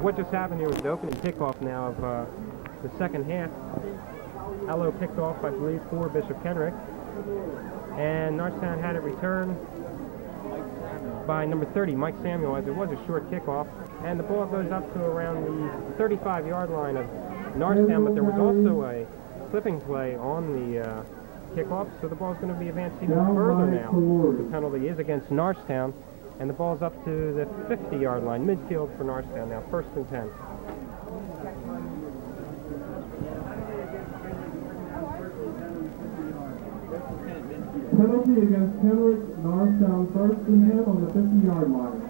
What just happened here was the opening kickoff now of the second half. Allo picked off, I believe, for Bishop Kenrick. And Norristown had it returned by number 30, Mike Samuel, as it was a short kickoff. And the ball goes up to around the 35-yard line of Norristown, but there was also a slipping play on the kickoff, so the ball's going to be advanced even further now. The penalty is against Norristown, and the ball's up to the 50-yard line, midfield for Norristown now, 1st and 10. Penalty against Kenrick, Norristown, 1st and 10 on the 50-yard line.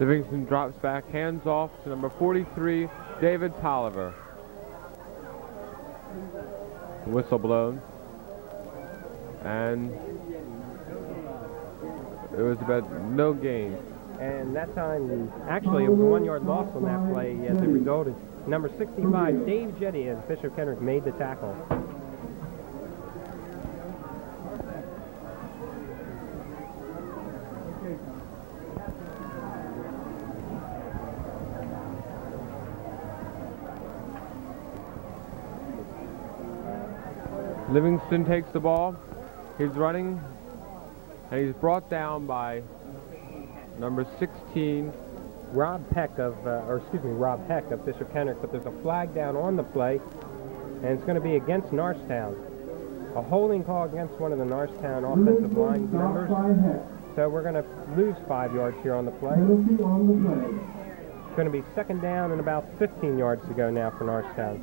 Livingston drops back, hands off to number 43, David Tolliver. Whistle blown. And it was about no gain. And that time, actually, it was a 1-yard loss on that play as it resulted. Number 65, Dave Jetty, as Bishop Kenrick made the tackle. Livingston takes the ball. He's running, and he's brought down by number 16, Rob Heck of Bishop Kenrick, but there's a flag down on the play, and it's going to be against Norristown. A holding call against one of the Norristown offensive line members. So we're going to lose 5 yards here on the play. It's going to be 2nd down and about 15 yards to go now for Norristown.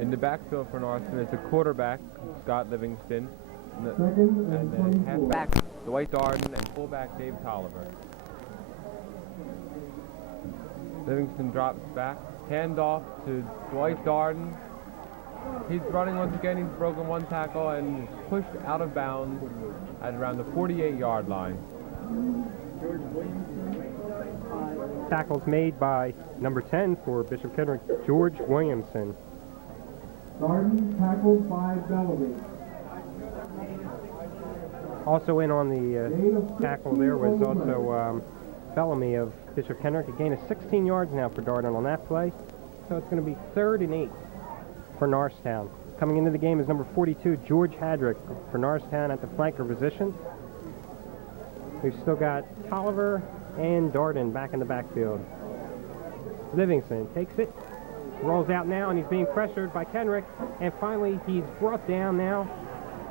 In the backfield for Norristown is the quarterback, Scott Livingston, and the halfback, Dwight Darden, and fullback, Dave Tolliver. Livingston drops back, handoff to Dwight Darden. He's running once again, he's broken 1 tackle and is pushed out of bounds at around the 48-yard line. Tackles made by number 10 for Bishop Kenrick, George Williamson. Darden tackled by Bellamy. Also in on the tackle there was also Bellamy of Bishop Kenrick. A gain of 16 yards now for Darden on that play. So it's going to be 3rd and 8 for Norristown. Coming into the game is number 42, George Hadrick for Norristown at the flanker position. We've still got Tolliver and Darden back in the backfield. Livingston takes it, rolls out now, and he's being pressured by Kenrick, and finally he's brought down now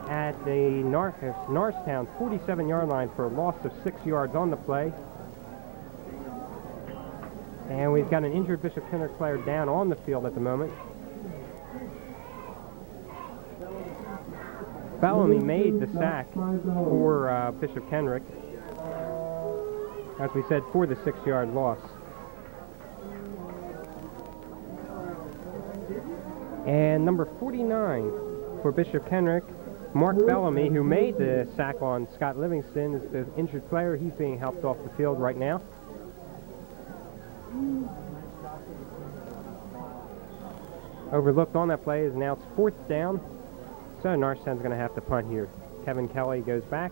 at the Norristown 47-yard line for a loss of 6 yards on the play. And we've got an injured Bishop Kenrick player down on the field at the moment. Bellamy made the sack for Bishop Kenrick, as we said, for the 6-yard loss. And number 49 for Bishop Kenrick, Mark Bellamy, who made the sack on Scott Livingston, is the injured player. He's being helped off the field right now. Overlooked on that play is now it's 4th down. So Norristown's going to have to punt here. Kevin Kelly goes back,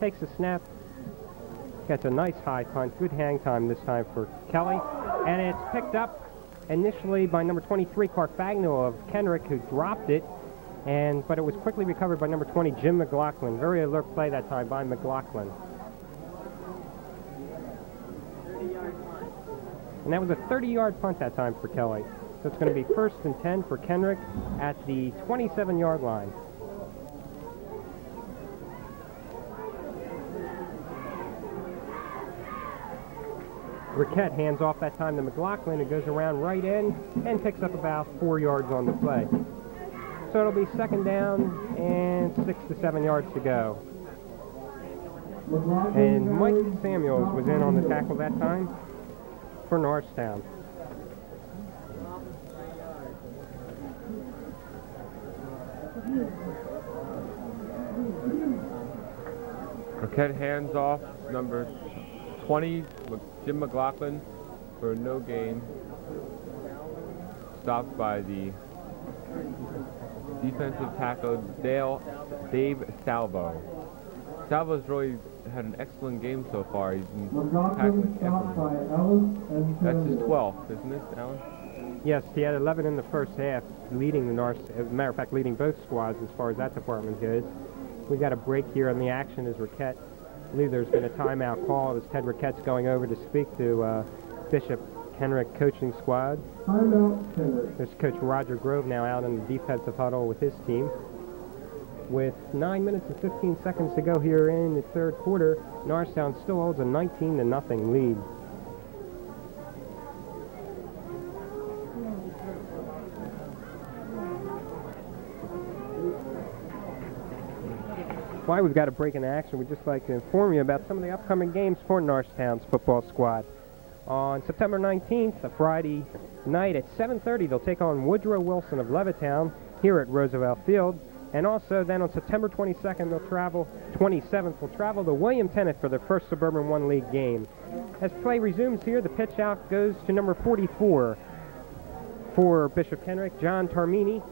takes a snap, gets a nice high punt. Good hang time this time for Kelly. And it's picked up initially by number 23, Carfagno of Kenrick, who dropped it. But it was quickly recovered by number 20, Jim McLaughlin. Very alert play that time by McLaughlin. And that was a 30-yard punt that time for Kelly. So it's going to be 1st and 10 for Kenrick at the 27-yard line. Riquette hands off that time to McLaughlin, who goes around right end and picks up about 4 yards on the play. So it'll be 2nd down and 6 to 7 yards to go. And Mike Samuels was in on the tackle that time for Norristown. Marquette hands off number 20, Jim McLaughlin, for no gain. Stopped by the defensive tackle Dave Salvo. Salvo's really had an excellent game so far. He's been tackling everyone. That's his 12th, isn't it, Alan? Yes, he had 11 in the first half, leading the North. As a matter of fact, leading both squads as far as that department goes. We got a break here on the action as Riquette. I believe there's been a timeout call as Ted Riquette's going over to speak to Bishop Kenrick coaching squad. There's Coach Roger Grove now out in the defensive huddle with his team. With 9 minutes and 15 seconds to go here in the third quarter, Norristown still holds a 19-0 lead. Why we've got a break in action, we'd just like to inform you about some of the upcoming games for Norristown's football squad. On September 19th, a Friday night at 7:30, they'll take on Woodrow Wilson of Levittown here at Roosevelt Field. And also then on September 22nd, 27th, they'll travel to William Tennant for their first Suburban 1 League game. As play resumes here, the pitch out goes to number 44 for Bishop Kenrick, John Tarmini.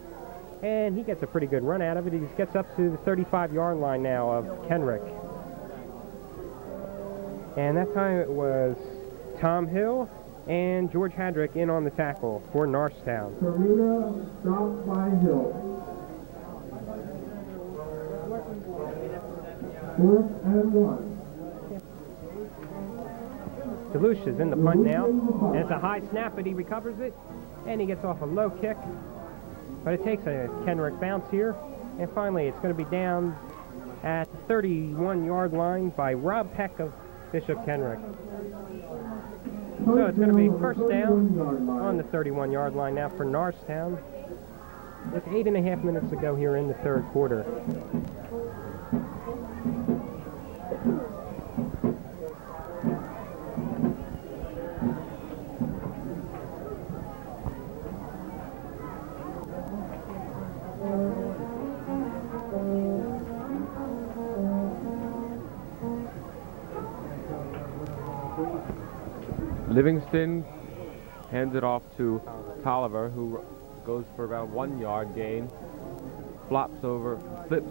And he gets a pretty good run out of it. He just gets up to the 35-yard line now of Kenrick. And that time it was Tom Hill and George Hadrick in on the tackle for Norristown. Karuna stopped by Hill. 4th and 1. DeLucia is in the punt now. And it's a high snap, but he recovers it. And he gets off a low kick. But it takes a Kenrick bounce here. And finally, it's going to be down at the 31-yard line by Rob Peck of Bishop Kenrick. So it's going to be first down on the 31-yard line now for Norristown with 8.5 minutes to go here in the third quarter. Livingston hands it off to Tolliver, who goes for about 1 yard gain. Flips over the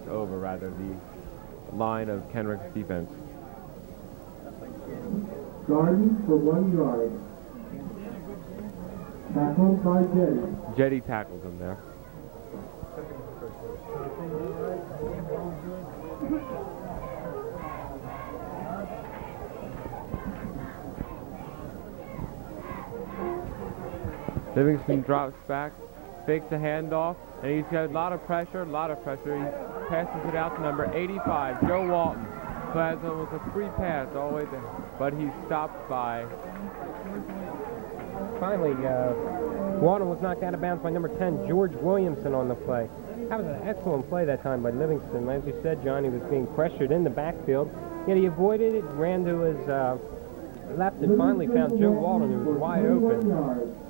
line of Kenrick's defense. Garden for 1 yard. Tackled by Jetty. Jetty tackles him there. Livingston drops back, fakes a handoff, and he's got a lot of pressure. He passes it out to number 85, Joe Walton, who has almost a free pass all the way there. But he's stopped by... Finally, Walton was knocked out of bounds by number 10, George Williamson on the play. That was an excellent play that time by Livingston. As you said, John, he was being pressured in the backfield, yet he avoided it, ran to his left, and finally found Joe Walton, who was wide open.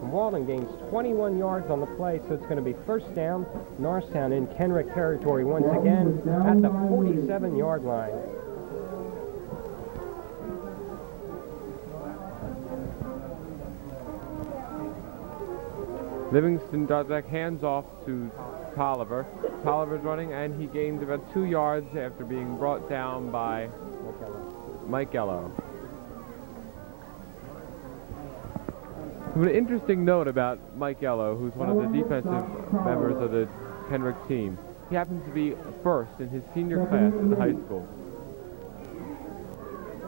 And Walton gains 21 yards on the play, so it's going to be first down. Norristown in Kenrick territory once again at the 47-yard line. Livingston does that, hands off to Tolliver. Tolliver's running, and he gains about 2 yards after being brought down by Mike Ello. An interesting note about Mike Ello, who's one of the defensive members of the Kenrick team. He happens to be first in his senior class at the high school.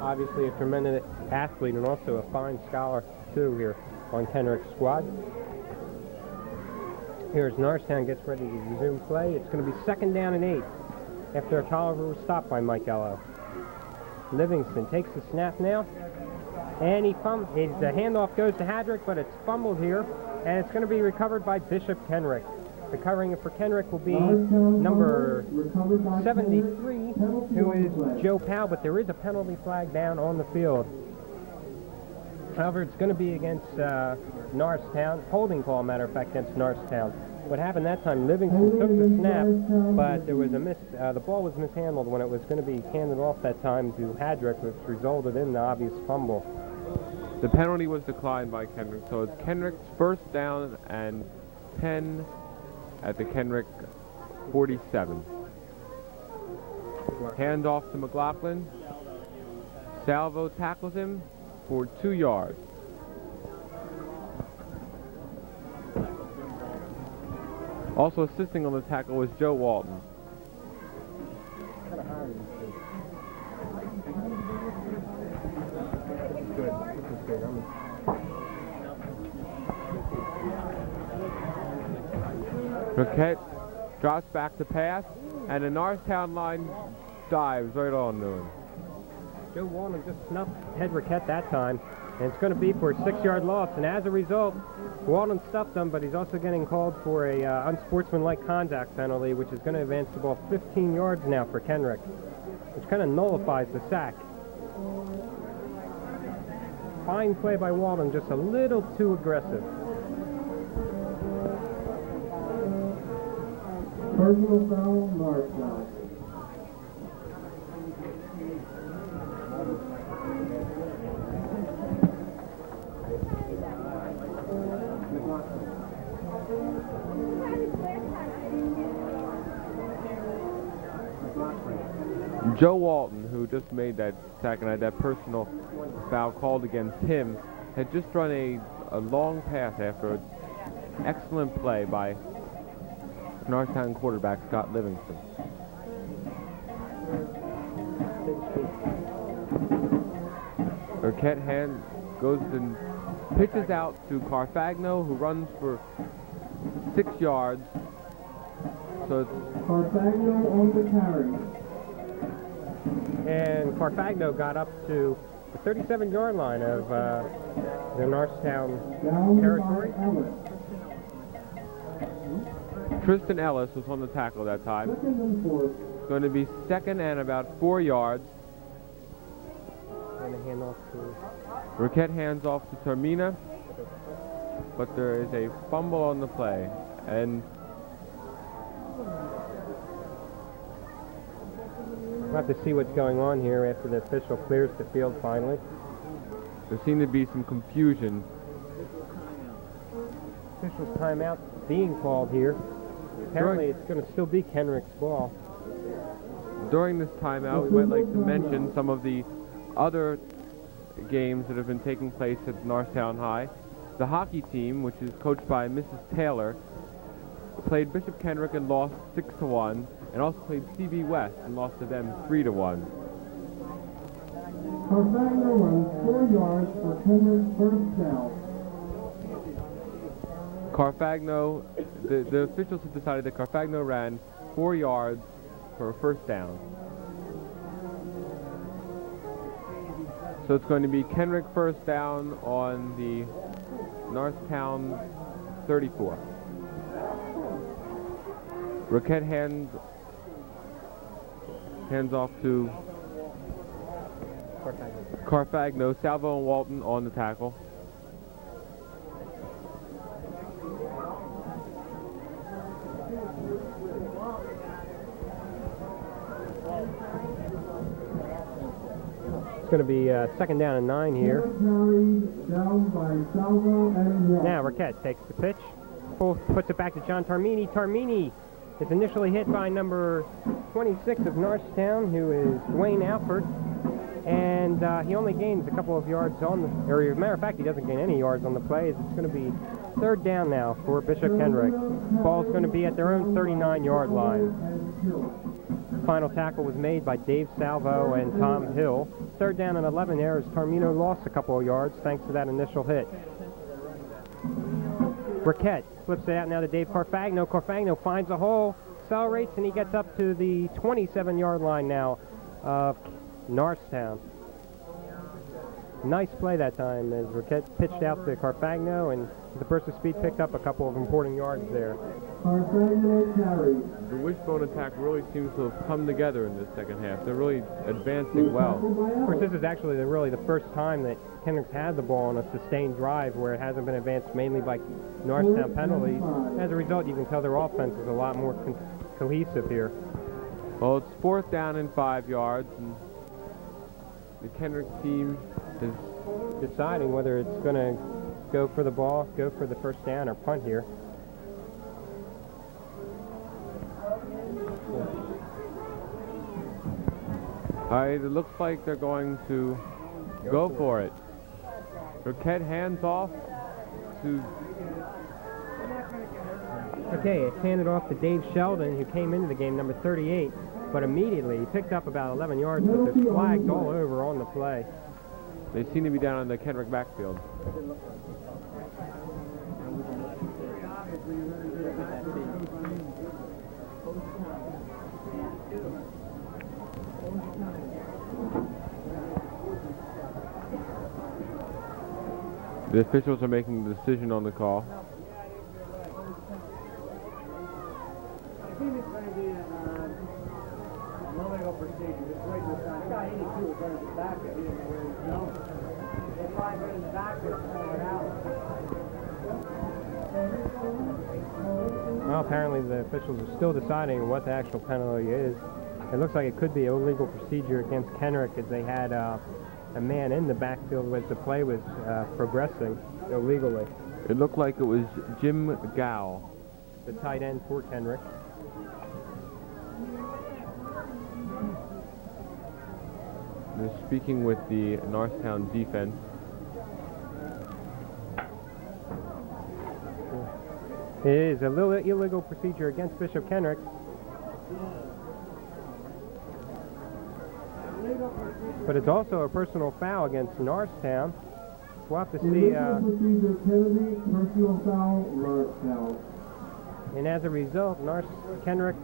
Obviously a tremendous athlete and also a fine scholar, too, here on Kenrick's squad. Here's Norristown gets ready to resume play. It's going to be second down and 8 after Tolliver was stopped by Mike Ello. Livingston takes the snap now. And the handoff goes to Hadrick, but it's fumbled here, and it's going to be recovered by Bishop Kenrick. Recovering it for Kenrick will be number 73, who is Joe Powell, but there is a penalty flag down on the field. However, it's going to be against Norristown, holding call, matter of fact, against Norristown. What happened that time, Livingston took the snap, but there was a the ball was mishandled when it was going to be handed off that time to Hadrick, which resulted in the obvious fumble. The penalty was declined by Kenrick, so it's Kenrick's first down and 10 at the Kenrick 47. Hand off to McLaughlin. Salvo tackles him for 2 yards. Also assisting on the tackle was Joe Walton. Roquette drops back to pass, and the Norristown line dives right on to him. Joe Walton just snuffed Ted Roquette that time, and it's going to be for a 6-yard loss. And as a result, Walton stuffed him, but he's also getting called for a unsportsmanlike conduct penalty, which is going to advance the ball 15 yards now for Kenrick, which kind of nullifies the sack. Fine play by Walton, just a little too aggressive. Personal foul, Norristown. Joe Walton, who just made that sack and had that personal foul called against him, had just run a long pass after an excellent play by Norristown quarterback Scott Livingston. Roquette hand goes and pitches out to Carfagno, who runs for 6 yards. So it's Carfagno on the carry. And Carfagno got up to the 37-yard line of the Norristown territory. Tristan Ellis was on the tackle that time. It's going to be second and about 4 yards. And a handoff to Roquette hands off to Termina, but there is a fumble on the play, and we'll have to see what's going on here after the official clears the field finally. there seemed to be some confusion. Official's timeout being called here. Apparently it's going to still be Kenrick's ball. During this timeout, we might like to mention some of the other games that have been taking place at Norristown High. The hockey team, which is coached by Mrs. Taylor, played Bishop Kenrick and lost 6-1, and also played CB West and lost to them 3-1. Carfagno runs 4 yards for Kenrick's first down. Carfagno, the officials have decided that Carfagno ran 4 yards for a first down. So it's going to be Kenrick first down on the Norristown 34. Roquette hands off to Carfagno. Salvo and Walton on the tackle. It's going to be second down and 9 here. Down by Salvo and Walton. Now Roquette takes the pitch, puts it back to John Tarmini. Tarmini is initially hit by number 26 of Norristown, who is Dwayne Alford, and he only gains a couple of yards on the, or as a matter of fact, he doesn't gain any yards on the play. It's going to be third down now for Bishop Kenrick. Ball's going to be at their own 39-yard line. Final tackle was made by Dave Salvo and Tom Hill. Third down and 11 there as Tarmino lost a couple of yards thanks to that initial hit. Roquette flips it out now to Dave Carfagno. Carfagno finds a hole, accelerates, and he gets up to the 27-yard line now of Norristown. Nice play that time as Roquette pitched out to Carfagno, and the burst of speed picked up a couple of important yards there. Carfagno carry. The wishbone attack really seems to have come together in this second half. They're really advancing well. Of course, this is actually really the first time that Kenrick's had the ball on a sustained drive where it hasn't been advanced mainly by Norristown penalties. As a result, you can tell their offense is a lot more cohesive here. Well, it's 4th down and 5 yards, and the Kenrick team is Deciding whether it's going to go for the ball, go for the first down, or punt here. it looks like they're going to go for it. Roquette hands off to... Okay, it's handed off to Dave Sheldon, who came into the game, number 38, but immediately he picked up about 11 yards, but was flagged all over on the play. They seem to be down in the Kenrick backfield. The officials are making the decision on the call. Well, apparently the officials are still deciding what the actual penalty is. It looks like it could be illegal procedure against Kenrick as they had a man in the backfield as the play was progressing illegally. It looked like it was Jim Gow, the tight end for Kenrick. They're speaking with the Norristown defense. It is a little illegal procedure against Bishop Kenrick. But it's also a personal foul against Norristown. We'll have to see. Procedure Kennedy, personal foul, Norristown. And as a result, Kenrick.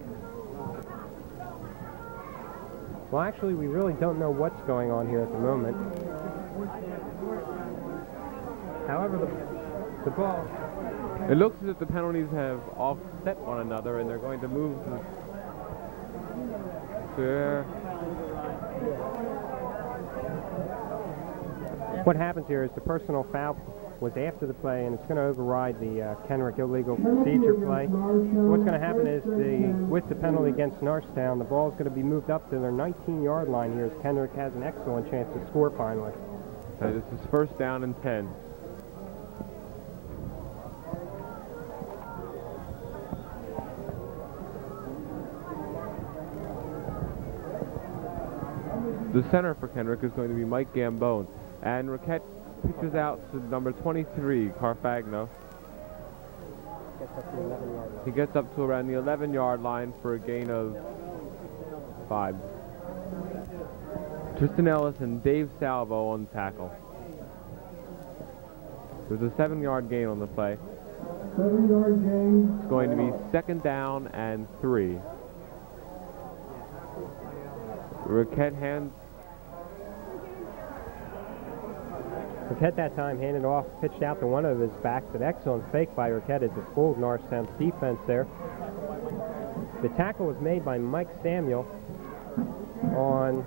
Well, actually, we really don't know what's going on here at the moment. However, the ball. It looks as if the penalties have offset one another, and they're going to move to What happens here is the personal foul was after the play, and it's going to override the Kenrick illegal procedure play. What's going to happen is with the penalty against Norristown, the ball is going to be moved up to their 19-yard line here as Kenrick has an excellent chance to score finally. This is 1st down and 10. The center for Kenrick is going to be Mike Gambone. And Roquette pitches out to number 23, Carfagno. He gets up to around the 11-yard line for a gain of 5. Tristan Ellis and Dave Salvo on tackle. There's a 7-yard gain on the play. 7-yard gain. It's going to be 2nd down and 3. Roquette Roquette that time handed off, pitched out to one of his backs. An excellent fake by Roquette as it fooled Norristown's defense there. The tackle was made by Mike Samuel on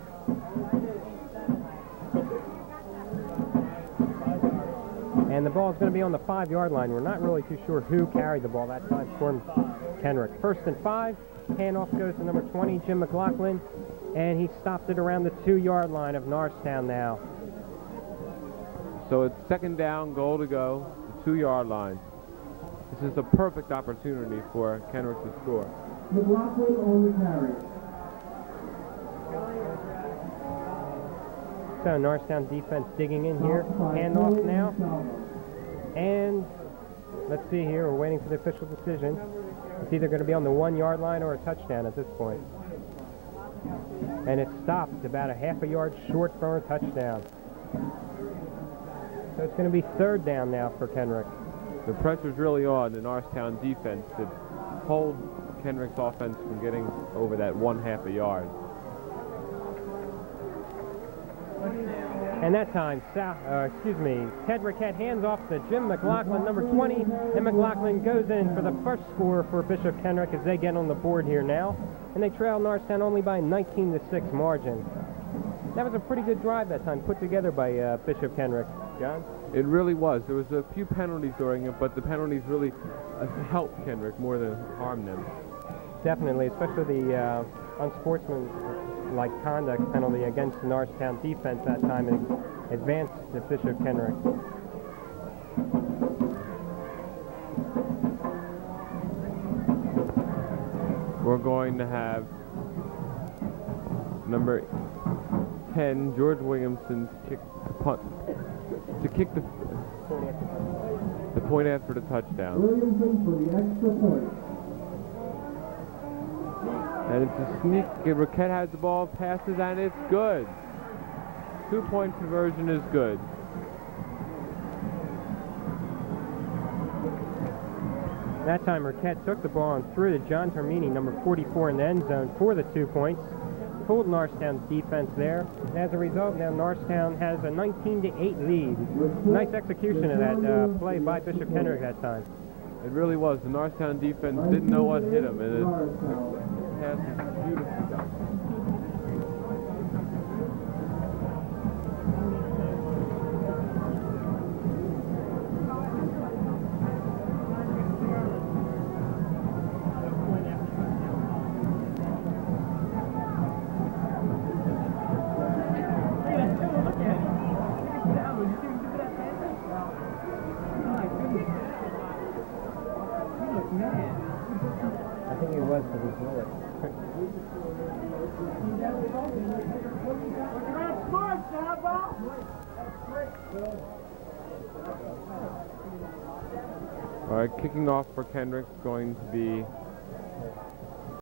and the ball is going to be on the 5-yard line. We're not really too sure who carried the ball that time for Kenrick. 1st and 5, handoff goes to number 20, Jim McLaughlin, and he stopped it around the 2-yard line of Norristown now. So it's 2nd down, goal to go, the 2-yard line. This is a perfect opportunity for Kenrick to score. McLaughlin on the carry. So Norristown defense digging in here. Handoff now. And let's see here. We're waiting for the official decision. It's either going to be on the 1-yard line or a touchdown at this point. And it stopped about a half a yard short from a touchdown. So it's going to be 3rd down now for Kenrick. The pressure's really on the Norristown defense to hold Kenrick's offense from getting over that 1/2 a yard. And that time, Ted Rickett hands off to Jim McLaughlin, number 20, and McLaughlin goes in for the first score for Bishop Kenrick as they get on the board here now. And they trail Norristown only by 19-6 margin. That was a pretty good drive that time, put together by Bishop Kenrick. John? It really was. There was a few penalties during it, but the penalties really helped Kenrick more than harmed them. Definitely, especially the unsportsmanlike conduct penalty against the Norristown defense that time and advanced to Bishop Kenrick. We're going to have number 10, George Williamson, kick the point after the touchdown. Williamson for the extra point. And it's a sneak. Rickett has the ball, passes, and it's good. 2-point conversion is good. That time Rickett took the ball and threw to John Termini, number 44, in the end zone for the 2 points. Pulled Norristown's defense there. As a result, now Norristown has a 19-8 lead. Nice execution of that play by Bishop Kenrick that time. It really was. The Norristown defense didn't know what hit him, and the pass was beautifully done. I think he was for his bullet. All right, kicking off for Kenrick is going to be